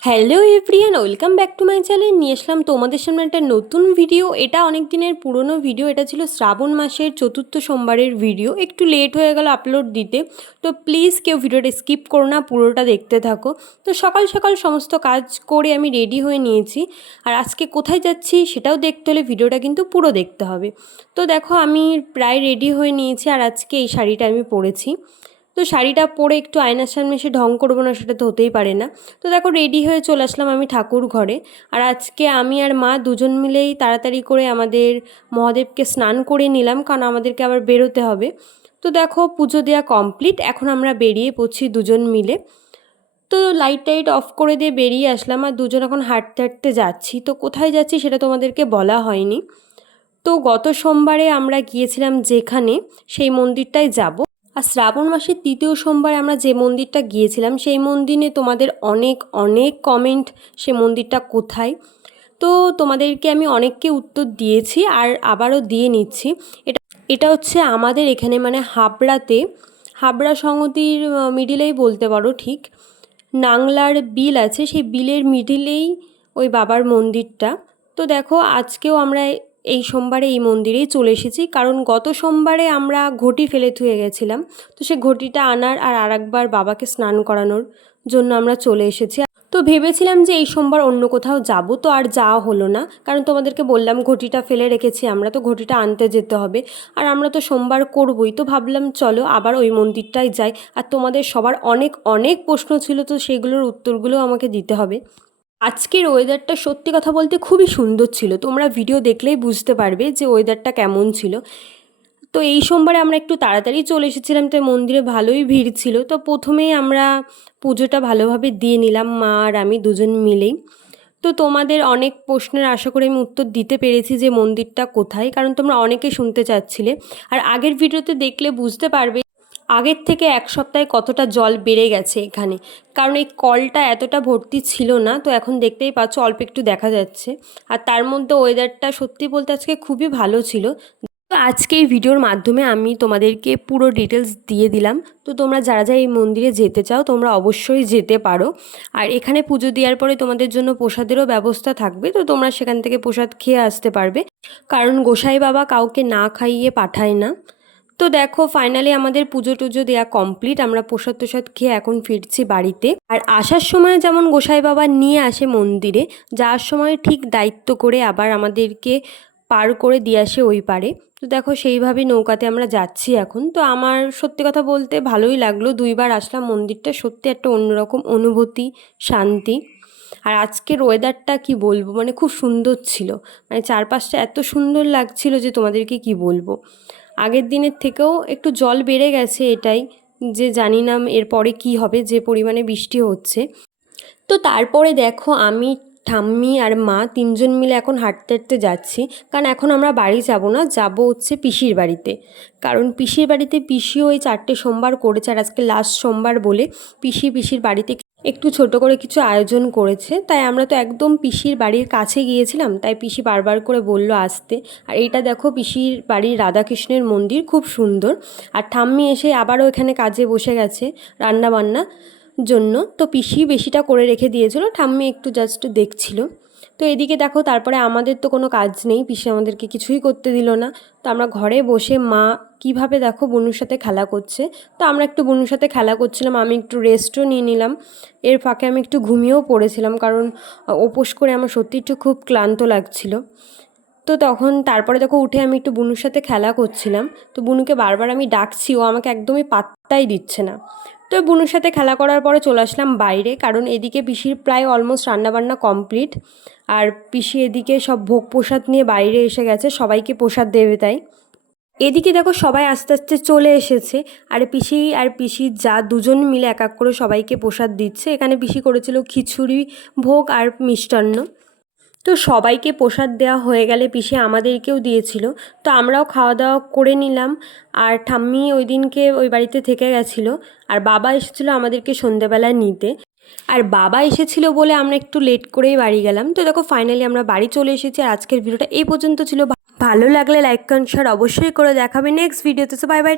Hello everyone, welcome back to my channel. নিয়ে আসলাম তোমাদের সামনে একটা নতুন ভিডিও। এটা অনেক দিনের পুরনো ভিডিও। এটা ছিল শ্রাবণ মাসের চতুর্থ সোমবারের ভিডিও। একটু লেট হয়ে গেল আপলোড দিতে। তো প্লিজ কেউ ভিডিওটা স্কিপ করো না, পুরোটা দেখতে থাকো। তো সকাল সকাল সমস্ত কাজ করে আমি রেডি হয়ে নিয়েছি। আর আজকে কোথায় যাচ্ছি সেটাও দেখতে হলে ভিডিওটা কিন্তু পুরো দেখতে হবে। তো দেখো আমি প্রায় রেডি হয়ে নিয়েছি আর আজকে এই শাড়িটা আমি পরেছি। তো শাড়িটা পরে একটু আয়নার সামনে এসে ঢং করব না, সেটা তো হতেই পারে না। তো দেখো রেডি হয়ে চলে আসলাম আমি ঠাকুর ঘরে। আর আজকে আমি আর মা দুজন মিলেই তাড়াতাড়ি করে আমাদের মহাদেবকে স্নান করে নিলাম, কারণ আমাদেরকে আবার বেরোতে হবে। তো দেখো, পুজো দেওয়া কমপ্লিট এখন আমরা বেরিয়ে পড়ছি দুজন মিলে। তো লাইট টাইট অফ করে দিয়ে বেরিয়ে আসলাম, আর দুজন এখন হাঁটতে হাঁটতে যাচ্ছি। তো কোথায় যাচ্ছি সেটা তোমাদেরকে বলা হয়নি। তো গত সোমবারে আমরা গিয়েছিলাম যেখানে, সেই মন্দিরটায় যাব। আর শ্রাবণ মাসের তৃতীয় সোমবার আমরা যে মন্দিরটা গিয়েছিলাম, সেই মন্দিরে তোমাদের অনেক অনেক কমেন্ট সে মন্দিরটা কোথায়। তো তোমাদেরকে আমি অনেককে উত্তর দিয়েছি আর আবারও দিয়ে নিচ্ছি। এটা এটা হচ্ছে আমাদের এখানে মানে হাবড়াতে, হাবড়া সংহতির মিডিলেই বলতে পারো ঠিক। নাংলার বিল আছে, সেই বিলের মিডিলেই ওই বাবার মন্দিরটা। তো দেখো, আজকেও আমরা এই সোমবারে এই মন্দিরেই চলে এসেছি। কারণ গত সোমবারে আমরা ঘটি ফেলে থুয়ে গেছিলাম। তো সে ঘটিটা আনার আর আরেকবার বাবাকে স্নান করানোর জন্য আমরা চলে এসেছি। তো ভেবেছিলাম যে এই সোমবার অন্য কোথাও যাব, তো আর যাওয়া হলো না। কারণ তোমাদেরকে বললাম ঘটিটা ফেলে রেখেছি, আমরা তো ঘটিটা আনতে যেতে হবে। আর আমরা তো সোমবার করবই, তো ভাবলাম চলো আবার ওই মন্দিরটাই যাই। আর তোমাদের সবার অনেক অনেক প্রশ্ন ছিল, তো সেগুলোর উত্তরগুলো আমাকে দিতে হবে। আজকের ওয়েদারটা সত্যি কথা বলতে খুবই সুন্দর ছিল। তোমরা ভিডিও দেখলেই বুঝতে পারবে যে ওয়েদারটা কেমন ছিল। তো এই সোমবারে আমরা একটু তাড়াতাড়ি চলে এসেছিলাম তো মন্দিরে ভালোই ভিড় ছিল। তো প্রথমেই আমরা পুজোটা ভালোভাবে দিয়ে নিলাম, মা আর আমি দুজন মিলেই। তো তোমাদের অনেক প্রশ্নের আশা করে আমি উত্তর দিতে পেরেছি যে মন্দিরটা কোথায়, কারণ তোমরা অনেকে শুনতে চাচ্ছিলে। আর আগের ভিডিওতে দেখলে বুঝতে পারবে আগের থেকে এক সপ্তাহে কতটা জল বেড়ে গেছে এখানে? কারণ এই কলটা এতটা ভর্তি ছিল না, তো এখন দেখতেই পাচ্ছ অল্প একটু দেখা যাচ্ছে। আর তার মধ্যে ওয়েদারটা সত্যি বলতে আজকে খুবই ভালো ছিল। তো আজকে এই ভিডিওর মাধ্যমে আমি তোমাদেরকে পুরো ডিটেলস দিয়ে দিলাম। তো তোমরা যারা যারা এই মন্দিরে যেতে চাও, তোমরা অবশ্যই যেতে পারো। আর এখানে পুজো দেওয়ার পরে তোমাদের জন্য প্রসাদেরও ব্যবস্থা থাকবে, তো তোমরা সেখান থেকে প্রসাদ খেয়ে আসতে পারবে। কারণ গোসাই বাবা কাউকে না খাইয়ে পাঠায় না। তো দেখো ফাইনালি আমাদের পুজো টুজো দেওয়া কমপ্লিট আমরা প্রসাদ তোসাদ খেয়ে এখন ফিরছি বাড়িতে। আর আসার সময় যেমন গোসাই বাবা নিয়ে আসে মন্দিরে, যাওয়ার সময় ঠিক দায়িত্ব করে আবার আমাদেরকে পার করে দিয়ে আসে ওই পারে। তো দেখো সেইভাবে নৌকাতে আমরা যাচ্ছি এখন। তো আমার সত্যি কথা বলতে ভালোই লাগল। দুইবার আসলাম মন্দিরটা। সত্যি একটা অন্যরকম অনুভূতি, শান্তি। আর আজকের ওয়েদারটা কি বলব? মানে খুব সুন্দর ছিল। মানে চারপাশটা এত সুন্দর লাগছিল যে তোমাদেরকে কি বলব? আগের দিনের থেকেও একটু জল বেড়ে গেছে এটাই। যে জানি না এরপরে কি হবে, যে পরিমাণে বৃষ্টি হচ্ছে। তো তারপরে দেখো আমি, ঠাম্মি আর মা তিনজন মিলে এখন হাঁটতে হাঁটতে যাচ্ছি। কারণ এখন আমরা বাড়ি যাব না, যাব হচ্ছে পিসির বাড়িতে। কারণ পিসির বাড়িতে পিসিও ওই চারটে সোমবার করেছে, আর আজকে লাস্ট সোমবার বলে পিসি পিসির বাড়িতে একটু ছোট করে কিছু আয়োজন করেছে, তাই আমরা তো একদম পিসির বাড়ির কাছে গিয়েছিলাম, তাই পিসি বারবার করে বলল আসতে। আর এটা দেখো পিসির বাড়ির রাধাকৃষ্ণের মন্দির, খুব সুন্দর। আর ঠাম্মি এসে আবারও এখানে কাজে বসে গেছে রান্না বান্না জন্য। তো পিসি বেশিটা করে রেখে দিয়েছিল, ঠাম্মি একটু জাস্ট দেখছিল। তো এদিকে দেখো, তারপরে আমাদের তো কোনো কাজ নেই, পিসে আমাদেরকে কিছুই করতে দিল না। তো আমরা ঘরে বসে মা কীভাবে দেখো বনুর সাথে খেলা করছে। তো আমরা একটু বনুর সাথে খেলা করছিলাম, আমি একটু রেস্টও নিয়ে নিলাম। এর ফাঁকে আমি একটু ঘুমিয়েও পড়েছিলাম, কারণ উপোস করে আমার সত্যি একটু খুব ক্লান্ত লাগছিল। তো তখন তারপরে দেখো উঠে আমি একটু বুনুর সাথে খেলা করছিলাম। তো বুনুকে বারবার আমি ডাকছি, ও আমাকে একদমই পাত্তাই দিচ্ছে না। তো বুনুর সাথে খেলা করার পরে চলে আসলাম বাইরে, কারণ এদিকে পিসির প্রায় অলমোস্ট রান্নাবান্না কমপ্লিট আর পিসি এদিকে সব ভোগ প্রসাদ নিয়ে বাইরে এসে গেছে, সবাইকে প্রসাদ দেবে তাই। এদিকে দেখো সবাই আস্তে আস্তে চলে এসেছে, আর পিসি আর পিসি যা দুজন মিলে এক এক করে সবাইকে প্রসাদ দিচ্ছে। এখানে পিসি করেছিল খিচুড়ি, ভোগ আর মিষ্টান্ন। তো সবাইকে প্রসাদ দেওয়া হয়ে গেলে পিসে আমাদেরকেও দিয়েছিল। তো আমরাও খাওয়া দাওয়া করে নিলাম। আর ঠাম্মি ওই দিনকে ওই বাড়িতে থেকে গেছিল। আর বাবা এসেছিল আমাদেরকে সন্ধেবেলায় নিতে। আর বাবা এসেছিল বলে আমরা একটু লেট করেই বাড়ি গেলাম। তো দেখো ফাইনালি আমরা বাড়ি চলে এসেছি। আর আজকের ভিডিওটা এই পর্যন্ত ছিল। ভালো লাগলে লাইক কনসার অবশ্যই করে দেখাবে। নেক্সট ভিডিওতে তো বাই বাই